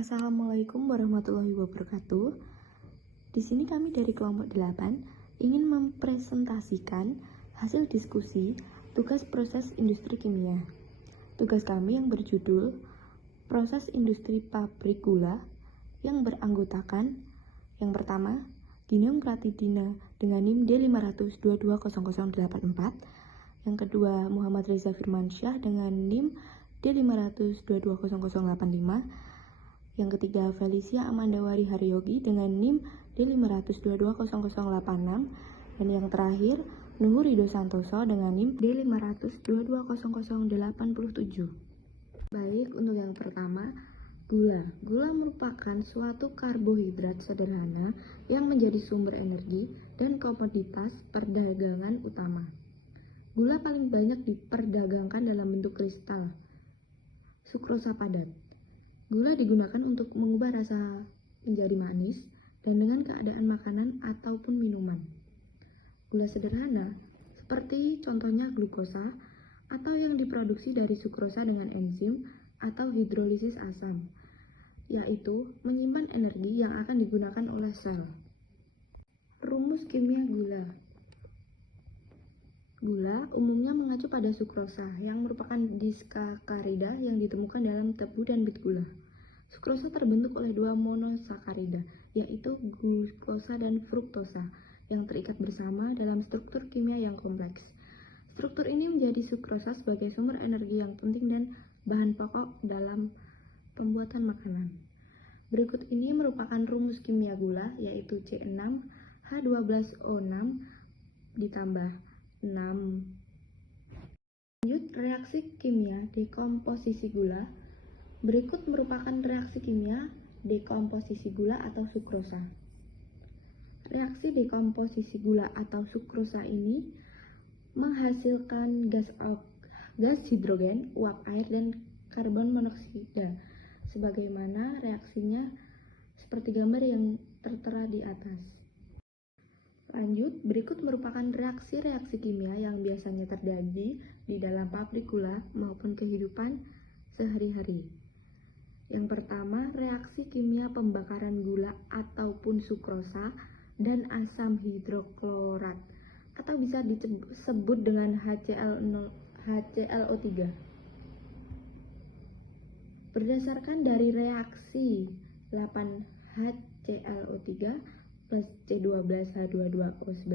Assalamualaikum warahmatullahi wabarakatuh. Di sini kami dari kelompok 8 ingin mempresentasikan hasil diskusi tugas proses industri kimia. Tugas kami yang berjudul Proses Industri Pabrik Gula yang beranggotakan yang pertama, Dinium Clatidina dengan NIM D500220084, yang kedua, Muhammad Reza Firmansyah dengan NIM D500220085, yang ketiga, Felicia Amandawari Haryogi dengan NIM D500220086, dan yang terakhir, Nuhur Rido Santoso dengan NIM D500220087. Baik, untuk yang pertama, gula. Gula merupakan suatu karbohidrat sederhana yang menjadi sumber energi dan komoditas perdagangan utama. Gula paling banyak diperdagangkan dalam bentuk kristal, sukrosa padat. Gula digunakan untuk mengubah rasa menjadi manis dan dengan keadaan makanan ataupun minuman. Gula sederhana seperti contohnya glukosa atau yang diproduksi dari sukrosa dengan enzim atau hidrolisis asam, yaitu menyimpan energi yang akan digunakan oleh sel. Rumus kimia gula. Gula umumnya mengacu pada sukrosa yang merupakan disakarida yang ditemukan dalam tebu dan bit gula. Sukrosa terbentuk oleh dua monosakarida, yaitu glukosa dan fruktosa, yang terikat bersama dalam struktur kimia yang kompleks. Struktur ini menjadi sukrosa sebagai sumber energi yang penting dan bahan pokok dalam pembuatan makanan. Berikut ini merupakan rumus kimia gula, yaitu C6H12O6 ditambah 6. Lanjut, reaksi kimia dekomposisi gula. Berikut merupakan reaksi kimia dekomposisi gula atau sukrosa. Reaksi dekomposisi gula atau sukrosa ini menghasilkan gas hidrogen, uap air, dan karbon monoksida, sebagaimana reaksinya seperti gambar yang tertera di atas. Lanjut, berikut merupakan reaksi-reaksi kimia yang biasanya terjadi di dalam pabrik gula maupun kehidupan sehari-hari. Yang pertama, reaksi kimia pembakaran gula ataupun sukrosa dan asam hidroklorat atau bisa disebut dengan HClO3. Berdasarkan dari reaksi 8HClO3 plus C12H22O11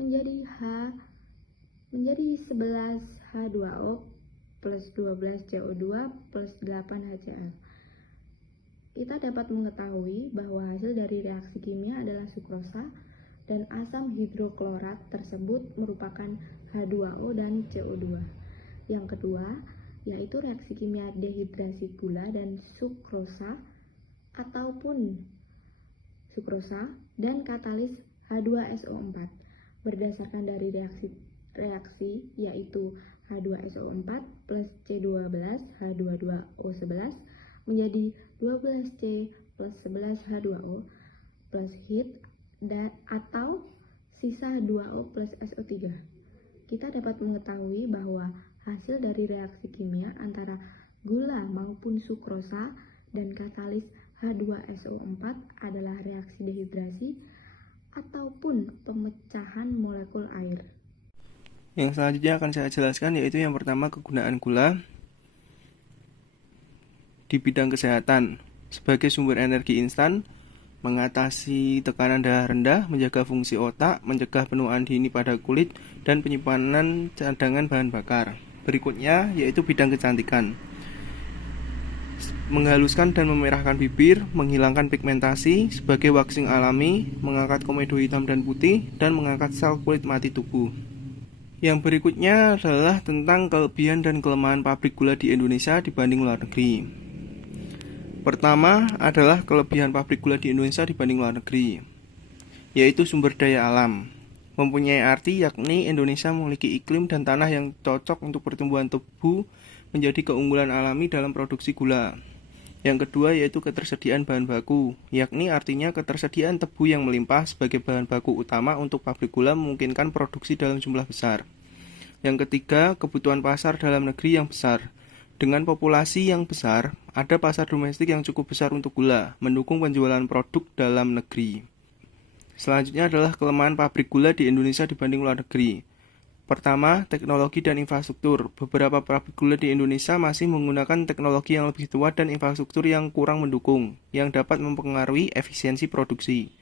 menjadi 11H2O plus 12CO2 plus 8HCl. Kita dapat mengetahui bahwa hasil dari reaksi kimia adalah sukrosa dan asam hidroklorat tersebut merupakan H2O dan CO2. Yang kedua, yaitu reaksi kimia dehidrasi gula dan sukrosa ataupun sukrosa dan katalis H2SO4 berdasarkan dari reaksi yaitu H2SO4 plus C12H22O11 menjadi 12C plus 11H2O plus heat atau sisa H2O plus SO3. Kita dapat mengetahui bahwa hasil dari reaksi kimia antara gula maupun sukrosa dan katalis H2SO4 adalah reaksi dehidrasi ataupun pemecahan molekul air. Yang selanjutnya akan saya jelaskan yaitu yang pertama, kegunaan gula di bidang kesehatan sebagai sumber energi instan, mengatasi tekanan darah rendah, menjaga fungsi otak, mencegah penuaan dini pada kulit, dan penyimpanan cadangan bahan bakar. Berikutnya yaitu bidang kecantikan, menghaluskan dan memerahkan bibir, menghilangkan pigmentasi sebagai waxing alami, mengangkat komedo hitam dan putih, dan mengangkat sel kulit mati tubuh. Yang berikutnya adalah tentang kelebihan dan kelemahan pabrik gula di Indonesia dibanding luar negeri. Pertama adalah kelebihan pabrik gula di Indonesia dibanding luar negeri, yaitu sumber daya alam. Mempunyai arti yakni Indonesia memiliki iklim dan tanah yang cocok untuk pertumbuhan tebu menjadi keunggulan alami dalam produksi gula. Yang kedua yaitu ketersediaan bahan baku, yakni artinya ketersediaan tebu yang melimpah sebagai bahan baku utama untuk pabrik gula memungkinkan produksi dalam jumlah besar. Yang ketiga, kebutuhan pasar dalam negeri yang besar. Dengan populasi yang besar, ada pasar domestik yang cukup besar untuk gula, mendukung penjualan produk dalam negeri. Selanjutnya adalah kelemahan pabrik gula di Indonesia dibanding luar negeri. Pertama, teknologi dan infrastruktur. Beberapa pabrik gula di Indonesia masih menggunakan teknologi yang lebih tua dan infrastruktur yang kurang mendukung, yang dapat mempengaruhi efisiensi produksi.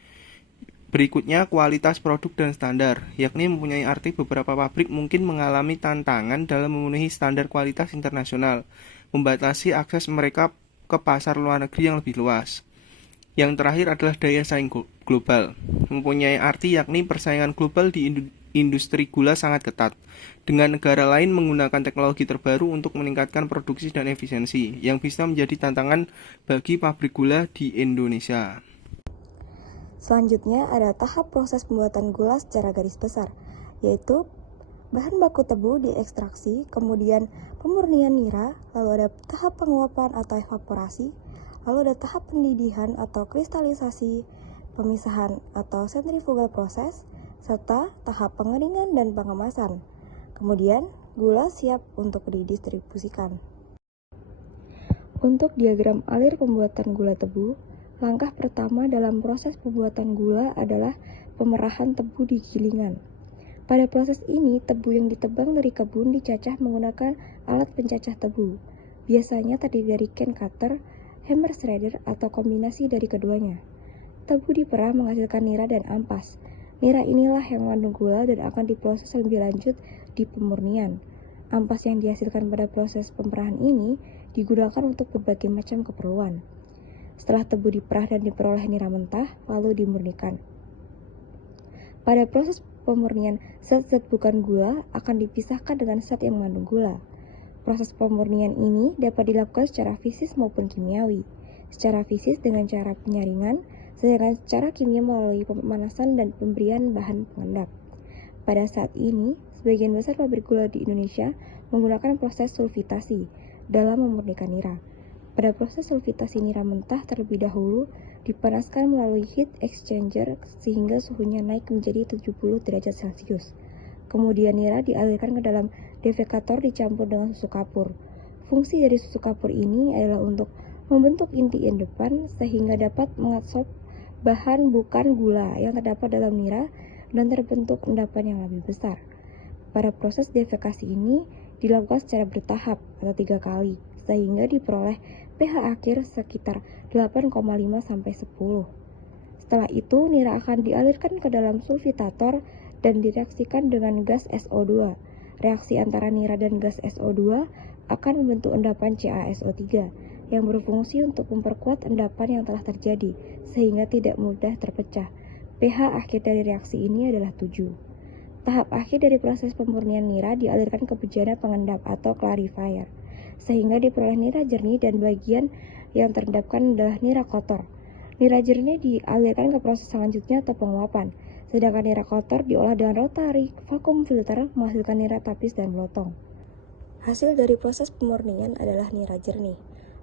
Berikutnya, kualitas produk dan standar, yakni mempunyai arti beberapa pabrik mungkin mengalami tantangan dalam memenuhi standar kualitas internasional, membatasi akses mereka ke pasar luar negeri yang lebih luas. Yang terakhir adalah daya saing global, mempunyai arti yakni persaingan global di industri gula sangat ketat, dengan negara lain menggunakan teknologi terbaru untuk meningkatkan produksi dan efisiensi, yang bisa menjadi tantangan bagi pabrik gula di Indonesia. Selanjutnya ada tahap proses pembuatan gula secara garis besar, yaitu bahan baku tebu diekstraksi, kemudian pemurnian nira, lalu ada tahap penguapan atau evaporasi, lalu ada tahap pendidihan atau kristalisasi, pemisahan atau centrifugal proses, serta tahap pengeringan dan pengemasan. Kemudian, gula siap untuk didistribusikan. Untuk diagram alir pembuatan gula tebu, langkah pertama dalam proses pembuatan gula adalah pemerahan tebu di gilingan. Pada proses ini, tebu yang ditebang dari kebun dicacah menggunakan alat pencacah tebu. Biasanya terdiri dari can cutter, hammer shredder, atau kombinasi dari keduanya. Tebu diperah menghasilkan nira dan ampas. Nira inilah yang mengandung gula dan akan diproses lebih lanjut di pemurnian. Ampas yang dihasilkan pada proses pemerahan ini digunakan untuk berbagai macam keperluan. Setelah tebu diperah dan diperoleh nira mentah, lalu dimurnikan. Pada proses pemurnian, zat-zat bukan gula akan dipisahkan dengan zat yang mengandung gula. Proses pemurnian ini dapat dilakukan secara fisis maupun kimiawi. Secara fisis dengan cara penyaringan, sedangkan secara kimia melalui pemanasan dan pemberian bahan pengendap. Pada saat ini, sebagian besar pabrik gula di Indonesia menggunakan proses sulfitasi dalam memurnikan nira. Pada proses sulfitasi nira mentah terlebih dahulu dipanaskan melalui heat exchanger sehingga suhunya naik menjadi 70 derajat Celcius. Kemudian nira dialirkan ke dalam defekator dicampur dengan susu kapur. Fungsi dari susu kapur ini adalah untuk membentuk inti endapan sehingga dapat mengadsorb bahan bukan gula yang terdapat dalam nira dan terbentuk endapan yang lebih besar. Pada proses defekasi ini dilakukan secara bertahap atau 3 kali sehingga diperoleh pH akhir sekitar 8,5 sampai 10. Setelah itu, nira akan dialirkan ke dalam sulfitator dan direaksikan dengan gas SO2. Reaksi antara nira dan gas SO2 akan membentuk endapan CaSO3 yang berfungsi untuk memperkuat endapan yang telah terjadi sehingga tidak mudah terpecah. pH akhir dari reaksi ini adalah 7. Tahap akhir dari proses pemurnian nira dialirkan ke bejana pengendap atau clarifier, sehingga diperoleh nira jernih dan bagian yang terendapkan adalah nira kotor. Nira jernih dialirkan ke proses selanjutnya atau penguapan, sedangkan nira kotor diolah dengan rotary vacuum filter menghasilkan nira tapis dan melotong. Hasil dari proses pemurnian adalah nira jernih.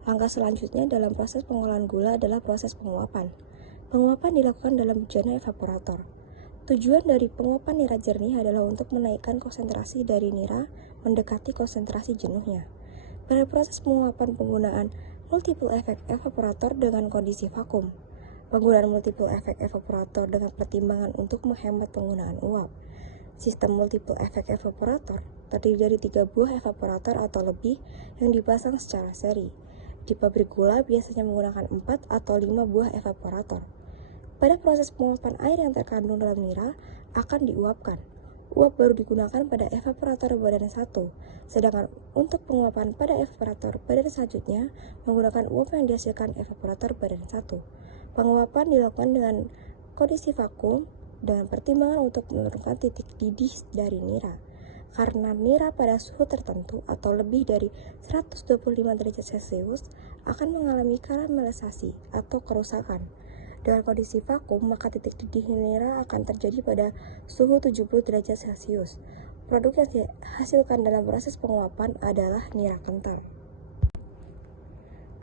Langkah selanjutnya dalam proses pengolahan gula adalah proses penguapan. Penguapan dilakukan dalam bejana evaporator. Tujuan dari penguapan nira jernih adalah untuk menaikkan konsentrasi dari nira mendekati konsentrasi jenuhnya. Pada proses penguapan penggunaan multiple effect evaporator dengan kondisi vakum. Penggunaan multiple effect evaporator dengan pertimbangan untuk menghemat penggunaan uap. Sistem multiple effect evaporator terdiri dari 3 buah evaporator atau lebih yang dipasang secara seri. Di pabrik gula biasanya menggunakan 4 atau 5 buah evaporator. Pada proses penguapan air yang terkandung dalam nira akan diuapkan. Uap baru digunakan pada evaporator badan 1, sedangkan untuk penguapan pada evaporator badan selanjutnya menggunakan uap yang dihasilkan evaporator badan 1. Penguapan dilakukan dengan kondisi vakum dengan pertimbangan untuk menurunkan titik didih dari nira. Karena nira pada suhu tertentu atau lebih dari 125 derajat Celcius akan mengalami karamelisasi atau kerusakan. Dengan kondisi vakum, maka titik didih nira akan terjadi pada suhu 70 derajat Celcius. Produk yang dihasilkan dalam proses penguapan adalah nira kental.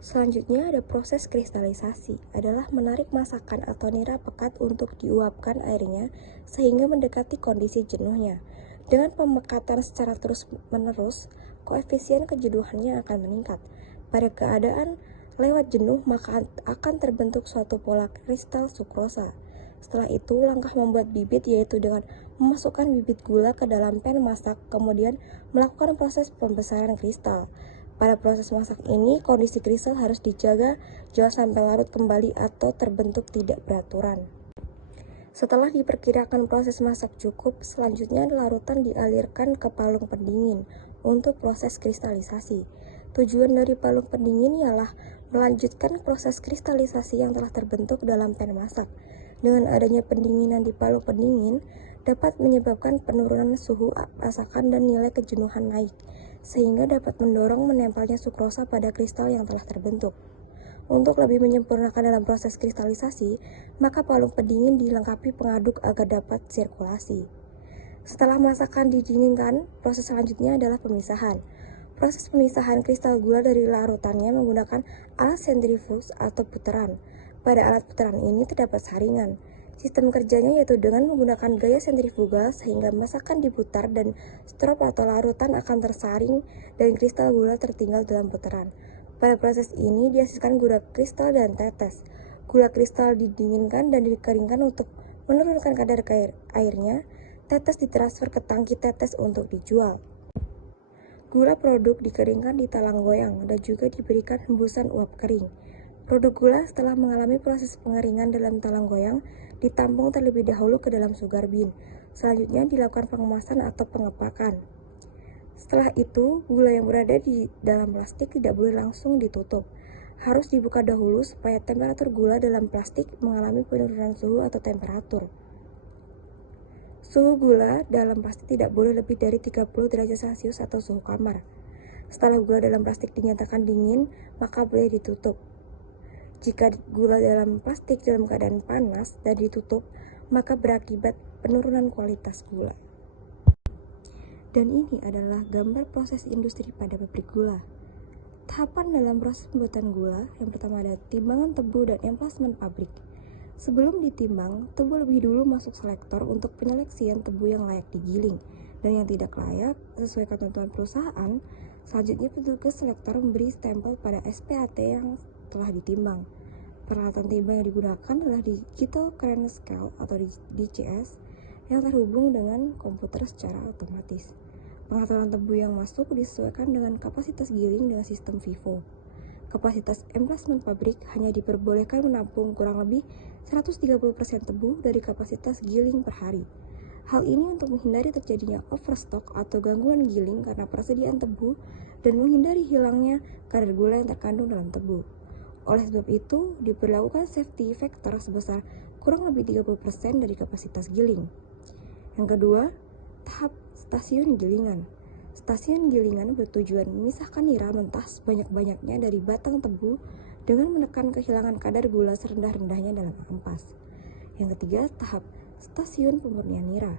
Selanjutnya ada proses kristalisasi, adalah menarik masakan atau nira pekat untuk diuapkan airnya sehingga mendekati kondisi jenuhnya. Dengan pemekatan secara terus-menerus, koefisien kejenuhannya akan meningkat. Pada keadaan lewat jenuh, maka akan terbentuk suatu pola kristal sukrosa. Setelah itu, langkah membuat bibit yaitu dengan memasukkan bibit gula ke dalam pan masak, kemudian melakukan proses pembesaran kristal. Pada proses masak ini, kondisi kristal harus dijaga jangan sampai larut kembali atau terbentuk tidak beraturan. Setelah diperkirakan proses masak cukup, selanjutnya larutan dialirkan ke palung pendingin untuk proses kristalisasi. Tujuan dari palung pendingin ialah melanjutkan proses kristalisasi yang telah terbentuk dalam pan masak. Dengan adanya pendinginan di palung pendingin, dapat menyebabkan penurunan suhu masakan dan nilai kejenuhan naik, sehingga dapat mendorong menempelnya sukrosa pada kristal yang telah terbentuk. Untuk lebih menyempurnakan dalam proses kristalisasi, maka palung pendingin dilengkapi pengaduk agar dapat sirkulasi. Setelah masakan didinginkan, proses selanjutnya adalah pemisahan. Proses pemisahan kristal gula dari larutannya menggunakan alat sentrifuge atau putaran. Pada alat putaran ini terdapat saringan. Sistem kerjanya yaitu dengan menggunakan gaya sentrifugal sehingga masakan diputar dan strop atau larutan akan tersaring dan kristal gula tertinggal dalam putaran. Pada proses ini dihasilkan gula kristal dan tetes. Gula kristal didinginkan dan dikeringkan untuk menurunkan kadar airnya. Tetes ditransfer ke tangki tetes untuk dijual. Gula produk dikeringkan di talang goyang dan juga diberikan hembusan uap kering. Produk gula setelah mengalami proses pengeringan dalam talang goyang ditampung terlebih dahulu ke dalam sugar bean. Selanjutnya dilakukan pengemasan atau pengepakan. Setelah itu, gula yang berada di dalam plastik tidak boleh langsung ditutup. Harus dibuka dahulu supaya temperatur gula dalam plastik mengalami penurunan suhu atau temperatur. Suhu gula dalam plastik tidak boleh lebih dari 30 derajat Celcius atau suhu kamar. Setelah gula dalam plastik dinyatakan dingin, maka boleh ditutup. Jika gula dalam plastik dalam keadaan panas dan ditutup, maka berakibat penurunan kualitas gula. Dan ini adalah gambar proses industri pada pabrik gula. Tahapan dalam proses pembuatan gula, yang pertama ada timbangan tebu dan emplasmen pabrik. Sebelum ditimbang, tebu lebih dulu masuk selektor untuk penyeleksian tebu yang layak digiling dan yang tidak layak sesuai ketentuan perusahaan. Selanjutnya petugas selektor memberi stempel pada SPAT yang telah ditimbang. Peralatan timbang yang digunakan adalah Digital Crane Scale atau DCS yang terhubung dengan komputer secara otomatis. Pengaturan tebu yang masuk disesuaikan dengan kapasitas giling dengan sistem FIFO. Kapasitas emplasmen pabrik hanya diperbolehkan menampung kurang lebih 130% tebu dari kapasitas giling per hari. Hal ini untuk menghindari terjadinya overstock atau gangguan giling karena persediaan tebu dan menghindari hilangnya kadar gula yang terkandung dalam tebu. Oleh sebab itu, diberlakukan safety factor sebesar kurang lebih 30% dari kapasitas giling. Yang kedua, tahap stasiun gilingan. Stasiun gilingan bertujuan memisahkan nira mentah sebanyak-banyaknya dari batang tebu dengan menekan kehilangan kadar gula serendah-rendahnya dalam ampas. Yang ketiga, tahap stasiun pemurnian nira.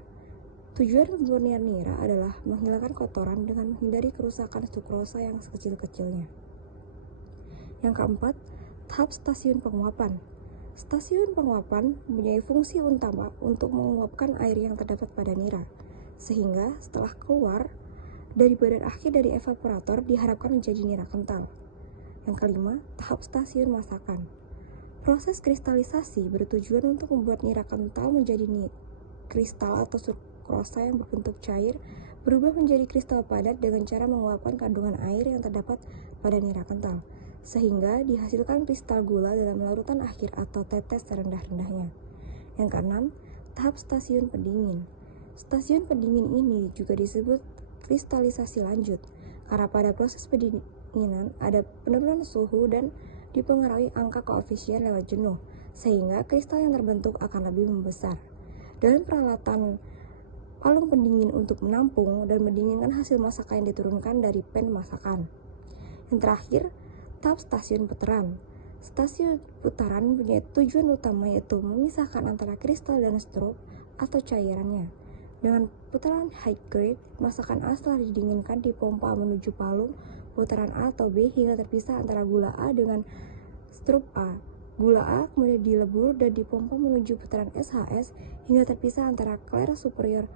Tujuan pemurnian nira adalah menghilangkan kotoran dengan menghindari kerusakan sukrosa yang sekecil-kecilnya. Yang keempat, tahap stasiun penguapan. Stasiun penguapan mempunyai fungsi utama untuk menguapkan air yang terdapat pada nira, sehingga setelah keluar dari badan akhir dari evaporator diharapkan menjadi nira kental. Yang kelima, tahap stasiun masakan. Proses kristalisasi bertujuan untuk membuat nira kental menjadi kristal atau sukrosa yang berbentuk cair berubah menjadi kristal padat dengan cara menguapkan kandungan air yang terdapat pada nira kental, sehingga dihasilkan kristal gula dalam larutan akhir atau tetes serendah-rendahnya. Yang keenam, tahap stasiun pendingin. Stasiun pendingin ini juga disebut kristalisasi lanjut, karena pada proses pendinginan ada penurunan suhu dan dipengaruhi angka koefisien lewat jenuh, sehingga kristal yang terbentuk akan lebih membesar. Dengan peralatan palung pendingin untuk menampung dan mendinginkan hasil masakan yang diturunkan dari pan masakan. Yang terakhir, tahap stasiun putaran. Stasiun putaran punya tujuan utama yaitu memisahkan antara kristal dan strop atau cairannya. Dengan putaran high grade, masakan A setelah didinginkan dipompa menuju palung putaran A atau B hingga terpisah antara gula A dengan strop A. Gula A kemudian dilebur dan dipompa menuju putaran SHS hingga terpisah antara Clear Superior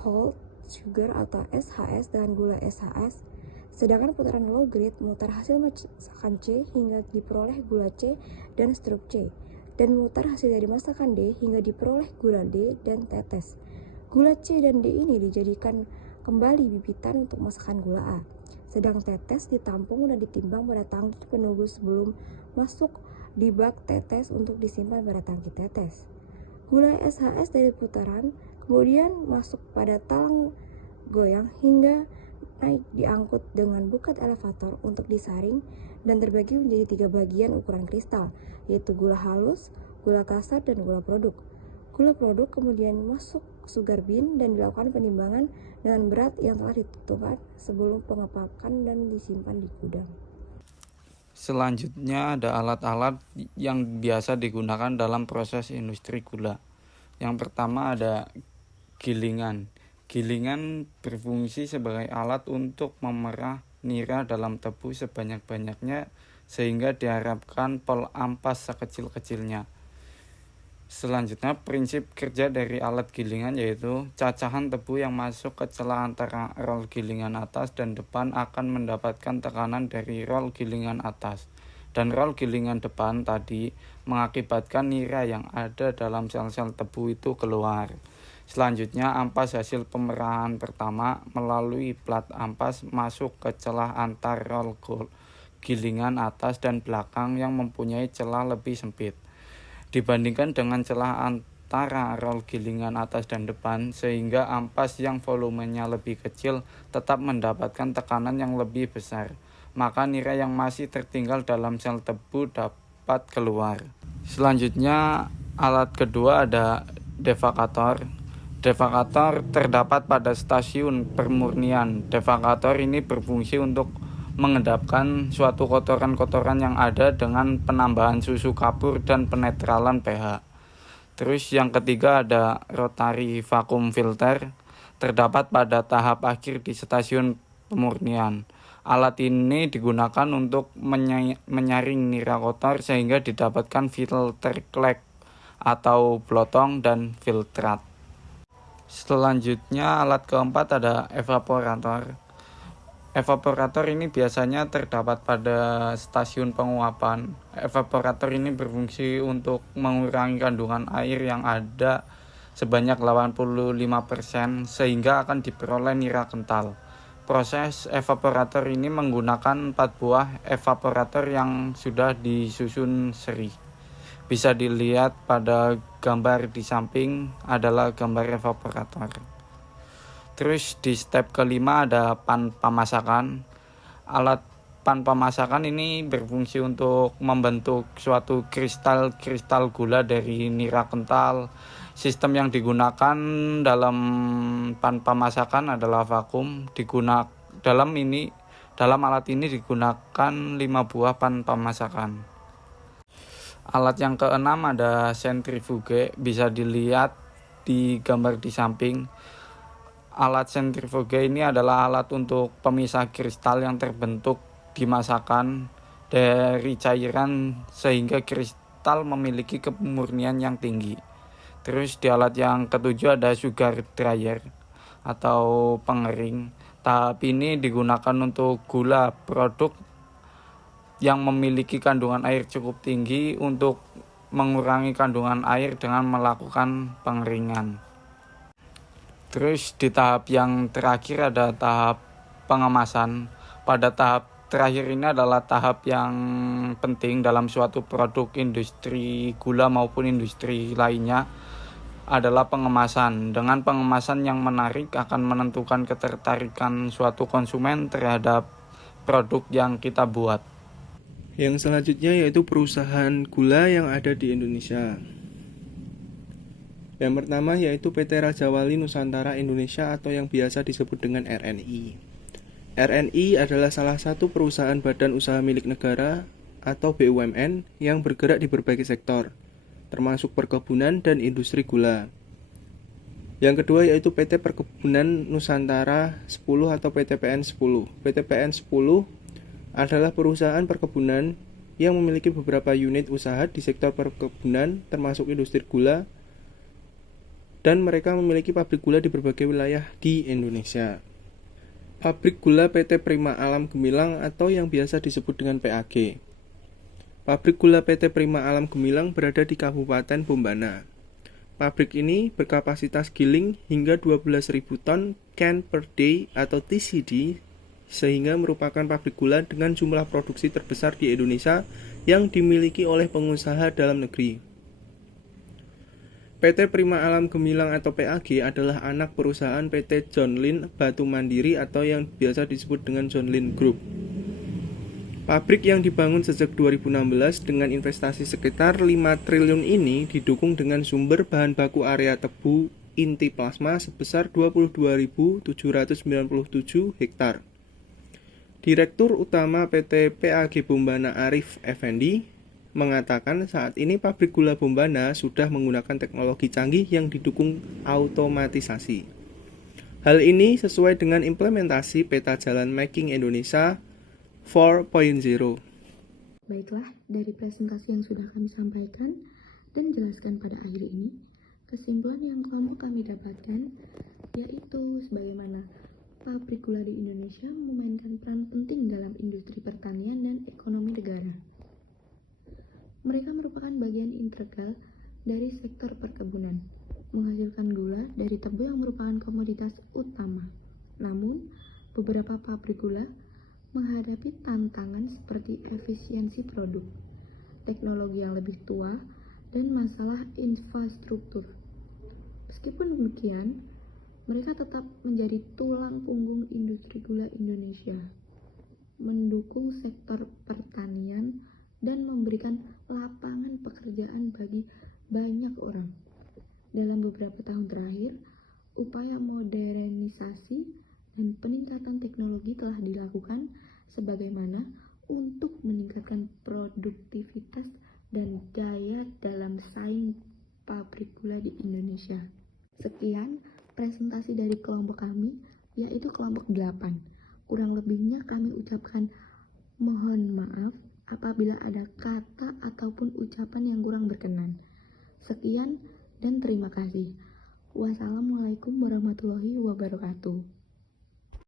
Whole Sugar atau SHS dengan gula SHS. Sedangkan putaran logarit memutar hasil masakan C hingga diperoleh gula C dan struk C, dan memutar hasil dari masakan D hingga diperoleh gula D dan tetes. Gula C dan D ini dijadikan kembali bibitan untuk masakan gula A, sedang tetes ditampung dan ditimbang pada tangki penunggu sebelum masuk di bak tetes untuk disimpan pada tangki tetes. Gula SHS dari putaran kemudian masuk pada talang goyang hingga naik diangkut dengan bukat elevator untuk disaring dan terbagi menjadi 3 bagian ukuran kristal, yaitu gula halus, gula kasar, dan gula produk. Gula produk kemudian masuk sugar bin dan dilakukan penimbangan dengan berat yang telah ditentukan sebelum pengepakan dan disimpan di gudang. Selanjutnya ada alat-alat yang biasa digunakan dalam proses industri gula. Yang pertama ada gilingan. Gilingan berfungsi sebagai alat untuk memerah nira dalam tebu sebanyak-banyaknya sehingga diharapkan pol ampas sekecil-kecilnya. Selanjutnya prinsip kerja dari alat gilingan yaitu cacahan tebu yang masuk ke celah antara rol gilingan atas dan depan akan mendapatkan tekanan dari rol gilingan atas, dan rol gilingan depan tadi mengakibatkan nira yang ada dalam sel-sel tebu itu keluar. Selanjutnya ampas hasil pemerahan pertama melalui plat ampas masuk ke celah antar rol gilingan atas dan belakang yang mempunyai celah lebih sempit dibandingkan dengan celah antara rol gilingan atas dan depan, sehingga ampas yang volumenya lebih kecil tetap mendapatkan tekanan yang lebih besar, maka nira yang masih tertinggal dalam sel tebu dapat keluar. Selanjutnya alat kedua ada devakator. Devakator terdapat pada stasiun pemurnian. Devakator ini berfungsi untuk mengendapkan suatu kotoran-kotoran yang ada dengan penambahan susu kapur dan penetralan pH. Terus yang ketiga ada rotary vacuum filter, terdapat pada tahap akhir di stasiun pemurnian. Alat ini digunakan untuk menyaring nira kotor sehingga didapatkan filter klek atau blotong dan filtrat. Selanjutnya alat keempat ada evaporator. Evaporator ini biasanya terdapat pada stasiun penguapan. Evaporator ini berfungsi untuk mengurangi kandungan air yang ada sebanyak 85% sehingga akan diperoleh nira kental. Proses evaporator ini menggunakan 4 buah evaporator yang sudah disusun seri. Bisa dilihat pada gambar di samping adalah gambar evaporator. Terus di step kelima ada pan pemasakan. Alat pan pemasakan ini berfungsi untuk membentuk suatu kristal-kristal gula dari nira kental. Sistem yang digunakan dalam pan pemasakan adalah vakum. Dalam alat ini digunakan 5 buah pan pemasakan. Alat yang keenam ada sentrifuge, bisa dilihat di gambar di samping. Alat sentrifuge ini adalah alat untuk pemisah kristal yang terbentuk di masakan dari cairan sehingga kristal memiliki kemurnian yang tinggi. Terus di alat yang ketujuh ada sugar dryer atau pengering. Tahap ini digunakan untuk gula produk yang memiliki kandungan air cukup tinggi untuk mengurangi kandungan air dengan melakukan pengeringan. Terus di tahap yang terakhir ada tahap pengemasan. Pada tahap terakhir ini adalah tahap yang penting dalam suatu produk industri gula maupun industri lainnya, adalah pengemasan. Dengan pengemasan yang menarik akan menentukan ketertarikan suatu konsumen terhadap produk yang kita buat. Yang selanjutnya yaitu perusahaan gula yang ada di Indonesia. Yang pertama yaitu PT Raja Wali Nusantara Indonesia atau yang biasa disebut dengan RNI. RNI adalah salah satu perusahaan badan usaha milik negara atau BUMN yang bergerak di berbagai sektor, termasuk perkebunan dan industri gula. Yang kedua yaitu PT Perkebunan Nusantara 10 atau PTPN 10. PTPN 10 adalah perusahaan perkebunan yang memiliki beberapa unit usaha di sektor perkebunan termasuk industri gula, dan mereka memiliki pabrik gula di berbagai wilayah di Indonesia. Pabrik Gula PT Prima Alam Gemilang atau yang biasa disebut dengan PAG. Pabrik Gula PT Prima Alam Gemilang berada di Kabupaten Bombana. Pabrik ini berkapasitas giling hingga 12.000 ton can per day atau TCD, sehingga merupakan pabrik gula dengan jumlah produksi terbesar di Indonesia yang dimiliki oleh pengusaha dalam negeri. PT Prima Alam Gemilang atau PAG adalah anak perusahaan PT John Lynn Batu Mandiri atau yang biasa disebut dengan John Lynn Group. Pabrik yang dibangun sejak 2016 dengan investasi sekitar 5 triliun ini didukung dengan sumber bahan baku area tebu inti plasma sebesar 22.797 hektar. Direktur Utama PT PAG Bombana Arif Effendi mengatakan saat ini pabrik gula Bombana sudah menggunakan teknologi canggih yang didukung automatisasi. Hal ini sesuai dengan implementasi peta jalan Making Indonesia 4.0. Baiklah, dari presentasi yang sudah kami sampaikan dan jelaskan pada akhir ini, kesimpulan yang kelompok kami dapatkan yaitu sebagaimana pabrik gula di Indonesia memainkan peran penting dalam industri pertanian dan ekonomi negara. Mereka merupakan bagian integral dari sektor perkebunan, menghasilkan gula dari tebu yang merupakan komoditas utama. Namun, beberapa pabrik gula menghadapi tantangan seperti efisiensi produk, teknologi yang lebih tua, dan masalah infrastruktur. Meskipun demikian, mereka tetap menjadi tulang punggung industri gula Indonesia, mendukung sektor pertanian, dan memberikan lapangan pekerjaan bagi banyak orang. Dalam beberapa tahun terakhir, upaya modernisasi dan peningkatan teknologi telah dilakukan sebagaimana untuk meningkatkan produktivitas dan daya dalam saing pabrik gula di Indonesia. Sekian presentasi dari kelompok kami, yaitu kelompok 8. Kurang lebihnya kami ucapkan mohon maaf apabila ada kata ataupun ucapan yang kurang berkenan. Sekian dan terima kasih. Wassalamualaikum warahmatullahi wabarakatuh.